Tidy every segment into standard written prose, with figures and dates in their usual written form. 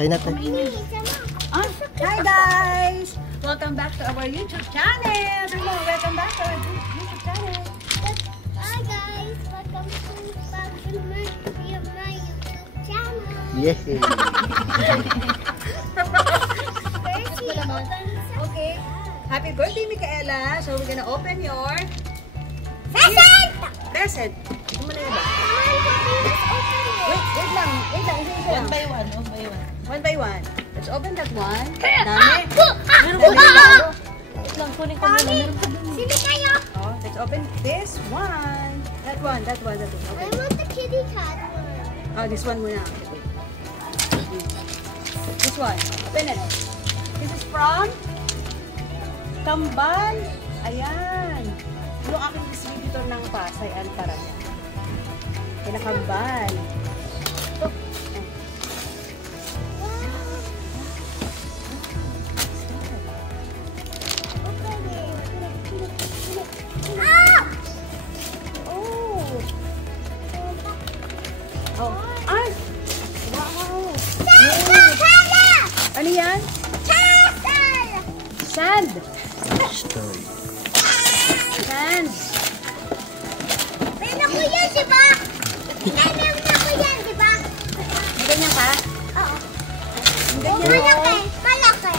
Kain natin. Hi guys! Welcome back to our YouTube channel! Welcome back to our YouTube channel! Hi guys! Welcome back to my YouTube channel! Yes! Okay. Happy birthday, Micaela! So we're gonna open your Present! present. Ito mo na yun ba? Wait lang. Isa-isa lang. One by one. Let's open that one. Dami. Meron ko ba? Wait lang, kunin ko muna. Meron ko dun. Sino kayo? Oh, let's open this one. That one. I Okay. want the kitty cat one. Oh, this one muna. This one. Open it. This is from Kambal. Ayan. Yung aking distributor ng Pasay Alparaya. Kinakambal. Oh. Ah! Oh. Oh. Ay! Wow! Castle! Ano yan? Castle! Sand! Story. Sand! Meron ko yan, di ba? Meron ko yan, di ba? May ganyan ka? Oo. Ang ganyan. Malaki. Malaki.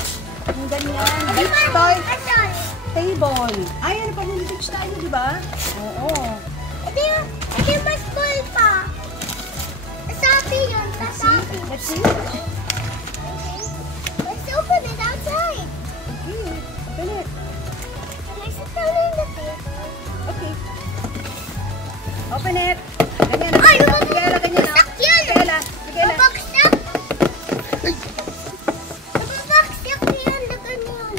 Ang ganyan. Ano Beach ba? toy Ano? table. Ay, ano pa yung beach tayo, di ba? Oo. Ito mas small pa. Sabi yun. Sabi. Let's see. Let's open it outside. Okay. Open it. Can I sit down on the table? Okay. Open it. Ganyan. Ay, Miguela, ganyan. Baksak yun. Miguela. Babaksak. Babaksak yun. Lagan yun.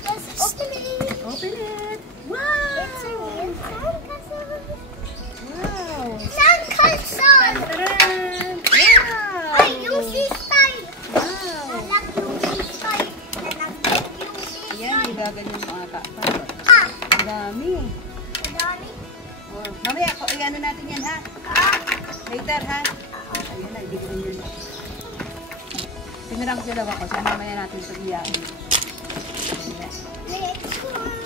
Let's open it. Open it. Wow. It's a real sandcastle. Wow. Sandcastle. Tadaan. Wow. Ay, yung sistay. Wow. Anak yung sistay. Anak yung sistay. Ayan, ibaganin mo ata. Ah, Ang dami. madami. Oh, mamaya, iyan na natin yan ha. Later ha. Ayan na, hindi ko rin yun. Tinirang ko dalawa ko. Sana mamaya natin ito iyain.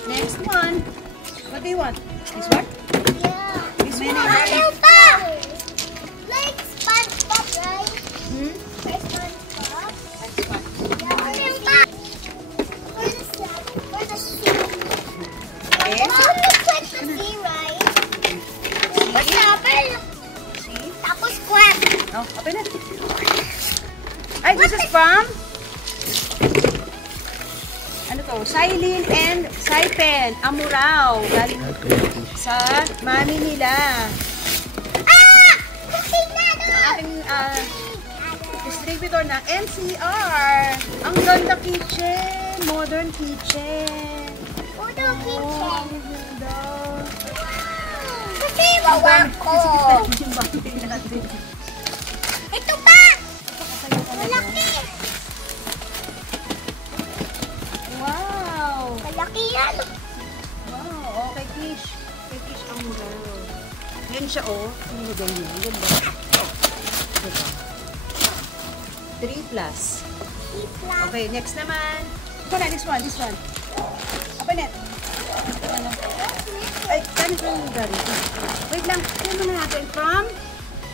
Next one. What do you want? This one? Yeah. This one? Ano pa? Like SpongeBob, right? Hmm? Like SpongeBob? That's one. Yeah. Ano pa? For the sun. For the sea. Okay. Mom looks like the sea, right? What's happened? See? Tapos quack. Oh, open it. Ay, this is from? Ano to? Silene and Saipen. Amurao. Galing sa mami nila. Ah! Kasing Aking distributor ng NCR. Ang ganda kitchen. Modern kitchen. Udo Oh, kitchen. ang ganda. Kasi wawa ko. Ito pa! Malaki! Wow! Malaki yan! Wow, okay, Kish. Kay Kish ang mura. Yan siya, oh. Ang ganyan. Ang ganda. Diba? 3 plus. Okay, next naman. Ito na, this one. Open it. Ano? Ay, ganito yung gari. Wait lang. Ito muna natin. From?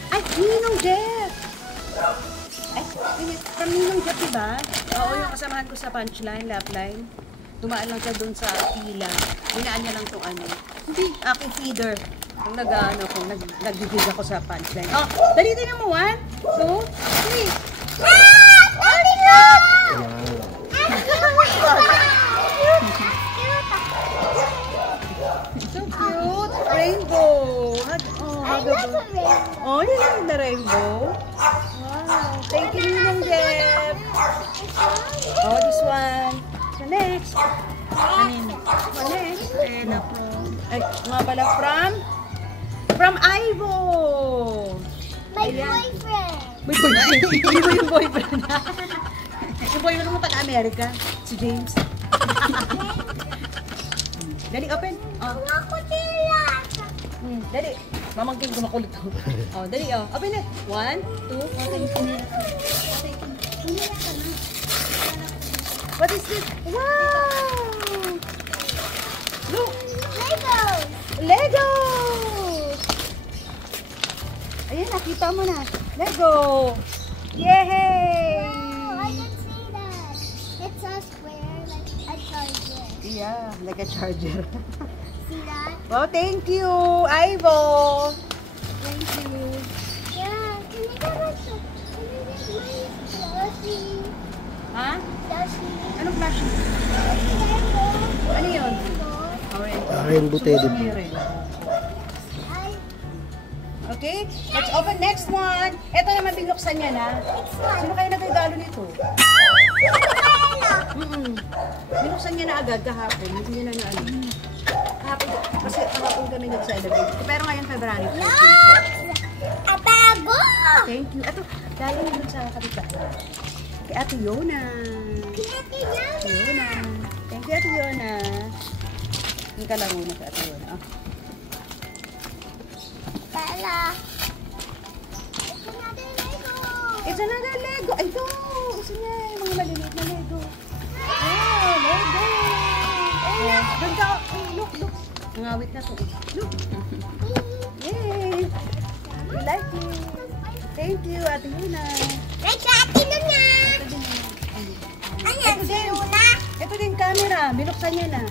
Ay, Ninong Jeff. Ay, from Ninong Jeff, diba? Oo, yung kasamahan ko sa punchline, lapline. Dumaan lang siya dun sa pila. Binaan niya lang itong ano. Hindi, aking feeder. Kung nag-gig ako sa punchline. Oh, dali tayo mo. 1, 2, 3. Ah! Only go! So cute. Rainbow. Oh, yun lang na rainbow. Wow. Thank you, Ninong Jeff. Oh, this one. So next. Next. Ay, nga pala from Ivo. My boyfriend. May boyfriend. Hindi mo yung boyfriend. Yung boyfriend mo taga-America. Si James. Dali, open. Oh. Ako sila. Dali. Mamangking ko makulit. Oh, dali, oh. Open it. 1, 2, open. What is this? Wow! Look! Legos. Lego! Ayan, nakita mo na. Lego! Yay! Oh, I can see that. It's a square like a charger. Yeah, like a charger. See that? Well, thank you, Ivo! Thank you. Yeah. Can you get my plushie? Ha? Plushie. Anong plushie? Lego. Ano yun? Lego. Rainbow Teddy. I. Okay, let's open next one. Ito naman binuksan niya na. Sino kaya nagregalo nito? Binuksan niya na agad kahapon. Hindi niya na ano. Kahapon, kasi kahapon kami nag-celebrate. Pero ngayon February 14. A bago. Thank you. Ito, galing dun sa kapita. Kay Ate Yona. Ate Yona. Thank you, Ate Yona. Yung kalaro na sa Ate Yona. Oh. Bella. It's another Lego. It's another Lego. Ay, ito. Gusto niya yung mga maliliit na Lego. Oh, Lego. Oh, doon ka. Oh, look, look. Nangawit na to. Look. Yay. We like it. Thank you, Ate Yuna. May kati na niya. Ito din. Ayan, si Luna. Ito din camera. Binuksan niya na.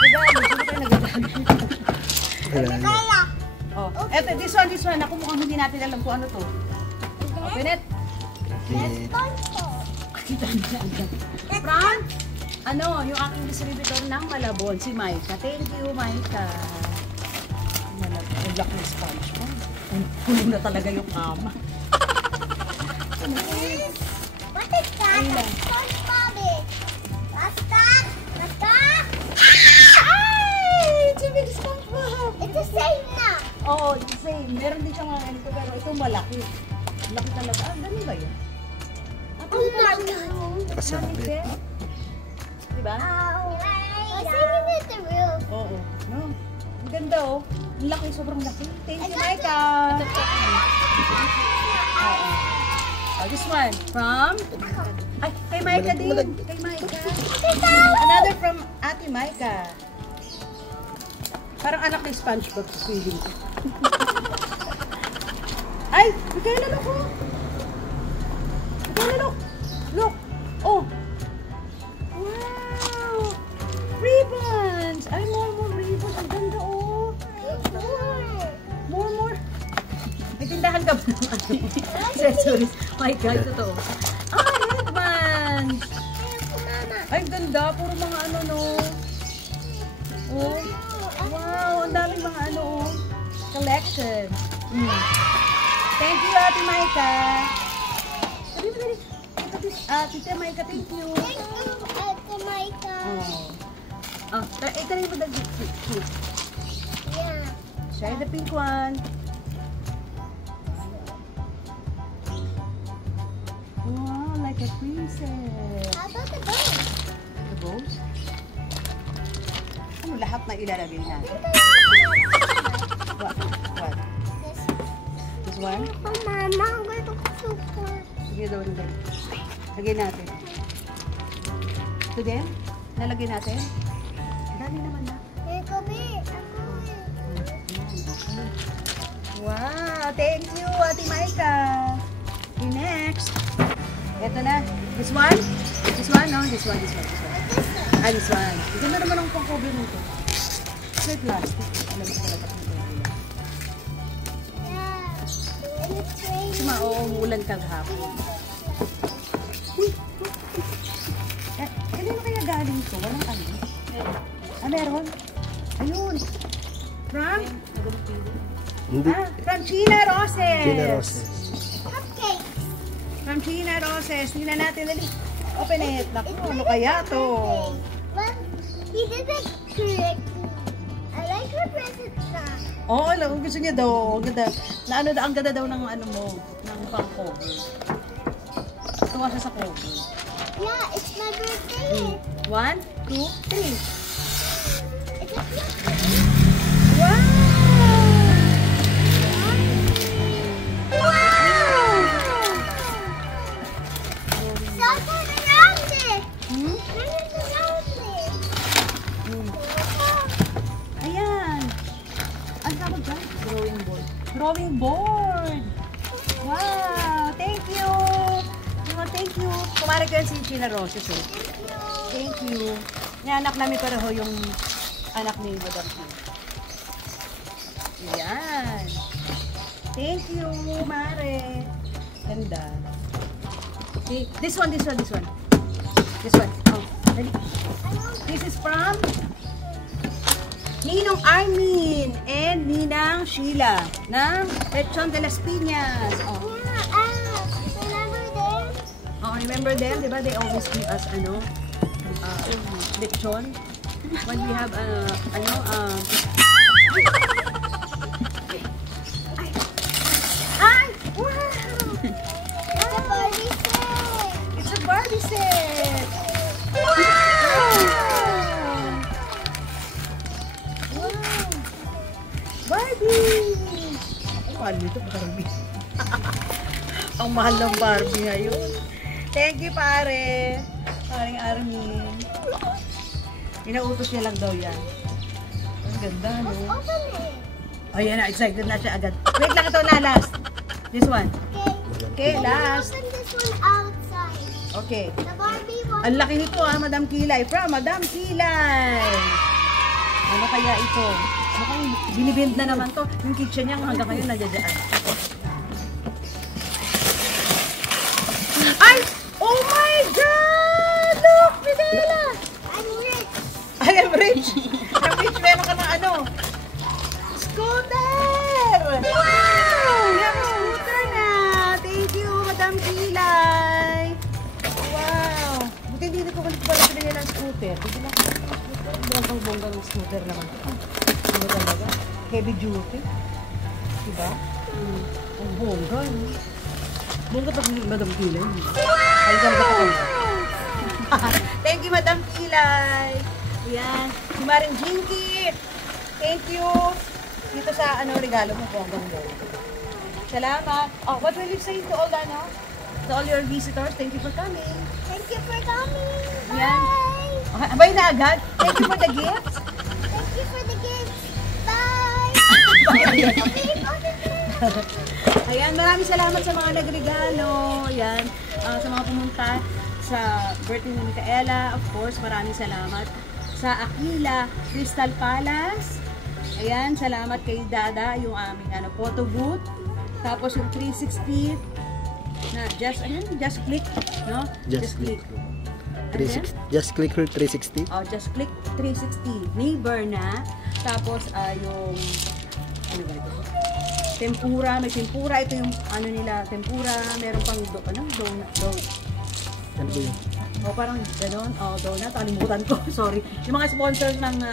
Regalo. Sino kayo nagregalo? Kaya. Oh, eto, this one. Ako mukhang hindi natin alam kung ano to. Open it. From, ano, yung aking distributor ng Malabon, si Maika. Thank you, Maika. Malabon. Ang black na sponge mo. Kulong na talaga yung kama. What is that? Ayun. SpongeBob. Basta. Ay! It's a big SpongeBob! It's the same na. Oo, it's the same. Meron din siyang mga ganito, pero ito malaki. Laki talaga. Ah, ganun ba yan? Oh my God. Kasabit. Diba? I think it's the roof. Oo. No? Ang ganda oh. Ang laki, sobrang laki. Thank you, Maika. Oo. Oh, this one. From? Ay, kay Maika din. Kay Maika. Another from Ate Maika. Parang anak ni SpongeBob sa feeling ko. Ay! Mikaela, look oh! Mikaela, look! Look! Oh! Wow! Ribbons! Ay, more ribbons. Ang ganda oh! More. May tindahan ka ba ng ano? Accessories. My God, totoo. Ah, headbands! Ay, ganda. Puro mga ano, no? Oh. Wow, ang daming mga ano, oh. Collection. Thank you, Ate Maika. Dali. Tita Maika, thank you. Thank you, Ate Maika. Oh. Try mo the cute. Yeah. Try the pink one. Wow, like a princess. How about the boat? The bows? Ano lahat na ilalagay natin? What? This one? Oh, Mama, I'm going to super. Sige daw nila. Lagay natin. Ito din? Nalagay natin? Dami naman na. Eko, be. Wow! Thank you, Ate Maika! Okay, next. Ito na. This one? This one, no? This one. Ah, this one. Ganda naman ang pang-cover nito. May plastic. Alam mo talaga kung ano. Yeah. And it's raining. Kasi mauumulan kagahapon. Kanino kaya galing ito? Walang ano? Ah, meron? Ayun. From? Hindi. From China Roses. Gina Roses. Cupcakes. From China Roses. Tingnan natin. Dali. Open it. Naku, ano kaya to? But he did it correctly. I like your present na. Oo, alam. Gusto niya daw. Ang ganda. Ang ganda daw ng ano mo. Ng pang-cover. Tuwa siya sa cover. Yeah, it's my birthday. 1, 2, 3. It's a Wow! Wow! So good around it. Hmm? kumari ko yan si China Roses eh. Thank you. Anak namin pareho yung anak ni Madam P. Ayan. Thank you, Mare. Ganda. Okay. This one. This one. Oh, dali. This is from Ninong Armin and Ninang Sheila ng Lechon de las Piñas. Oh. Remember them? Diba? They always give us, lechon. When we have, Ay! Wow! It's a Barbie set! Wow! Wow! Barbie! Ang mahal nito, Barbie. Ang mahal ng Barbie ngayon. Thank you, pare. Paring Armin. Inautos niya lang daw yan. Ang ganda, no? Ayan na, excited na siya agad. Wait lang, ito na, last. This one. Okay, last. Open this one outside. Okay. The Barbie one. Ang laki nito, Madam Kilay. From Madam Kilay. Ano kaya ito? Mukhang binibind na naman to. Yung kitchen niya hanggang ngayon nadadaan. Ay! Oh my God! Look, Midela! I'm rich. I am rich. I'm rich. Meron ka ng scooter! Wow! Yung scooter na! Thank you, Madam Kilay! Wow! Buti hindi ko pala pinili ng scooter. Buti lang bonggang ng scooter naman. Ano talaga? Heavy duty. Diba? Ang bongga. Bongga pag Madam Kilay. Ay, ganda ka kayo. Thank you, Madam Kilay. Ayan. Si Maring Jinky. Thank you. Dito sa regalo mo, bonggang-bongga. Salamat. Oh, what will you say to all to all your visitors? Thank you for coming. Thank you for coming. Ayan. Bye. Okay, abay na agad. Thank you for the gifts. Thank you for the gifts. Bye. Ayan, maraming salamat sa mga nagregalo. Ayan, sa mga pumunta sa birthday ni Micaela. Of course, maraming salamat sa Aquila Crystal Palace. Ayan, salamat kay Dada, yung aming photo booth. Tapos yung 360 na just click, no? Just click. Ano yan? Just click her 360. Oh, just click 360. Neighbor na. Tapos yung ano ba ito? Tempura, may tempura. Ito yung nila, tempura. Meron pang donut. Ano ba yun? O parang gano'n. O donut. Kalimutan ko. Sorry. Yung mga sponsors ng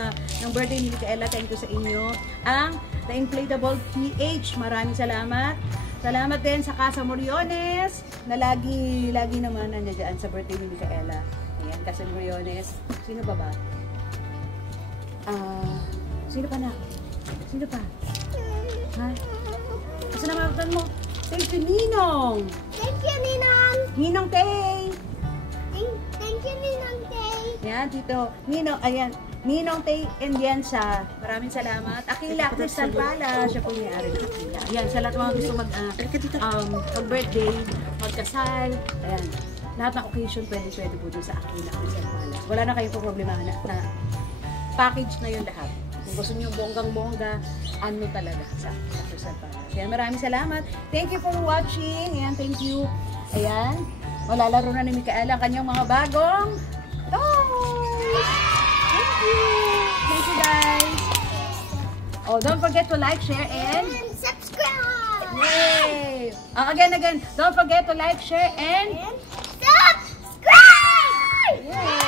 birthday ni Micaela, thank you sa inyo. Ang The Inflatable PH. Maraming salamat. Salamat din sa Casa Moriones na lagi naman nandiyan sa birthday ni Micaela. Ayan, Casa Moriones. Sino pa ba? Sino pa na? Sino pa? Ha? Asa naman mo? Thank you, Ninong! Thank you, Ninong. Ninong Tay! Thank you, Ninong Tay. Ayan, dito. Ninong, ayan. Ninong Tay and Yensa. Maraming salamat. Aquila Crystal Palace. Siya po may-ari ng Aquila. Ayan, sa lahat mga gusto mag-birthday, magkasal. Ayan. Lahat ng occasion pwede po doon sa Aquila Crystal Palace. Wala na kayong problema na package na yun lahat. Kung gusto nyo bonggang-bongga, talaga sa Crystal Palace. Ayan, maraming salamat. Thank you for watching. Ayan, thank you. Ayan. Lalaro na ni Micaela ang kanyang mga bagong toys. Thank you. Thank you, guys. Oh, don't forget to like, share, and subscribe. yay! Again. Don't forget to like, share, and Subscribe. yay!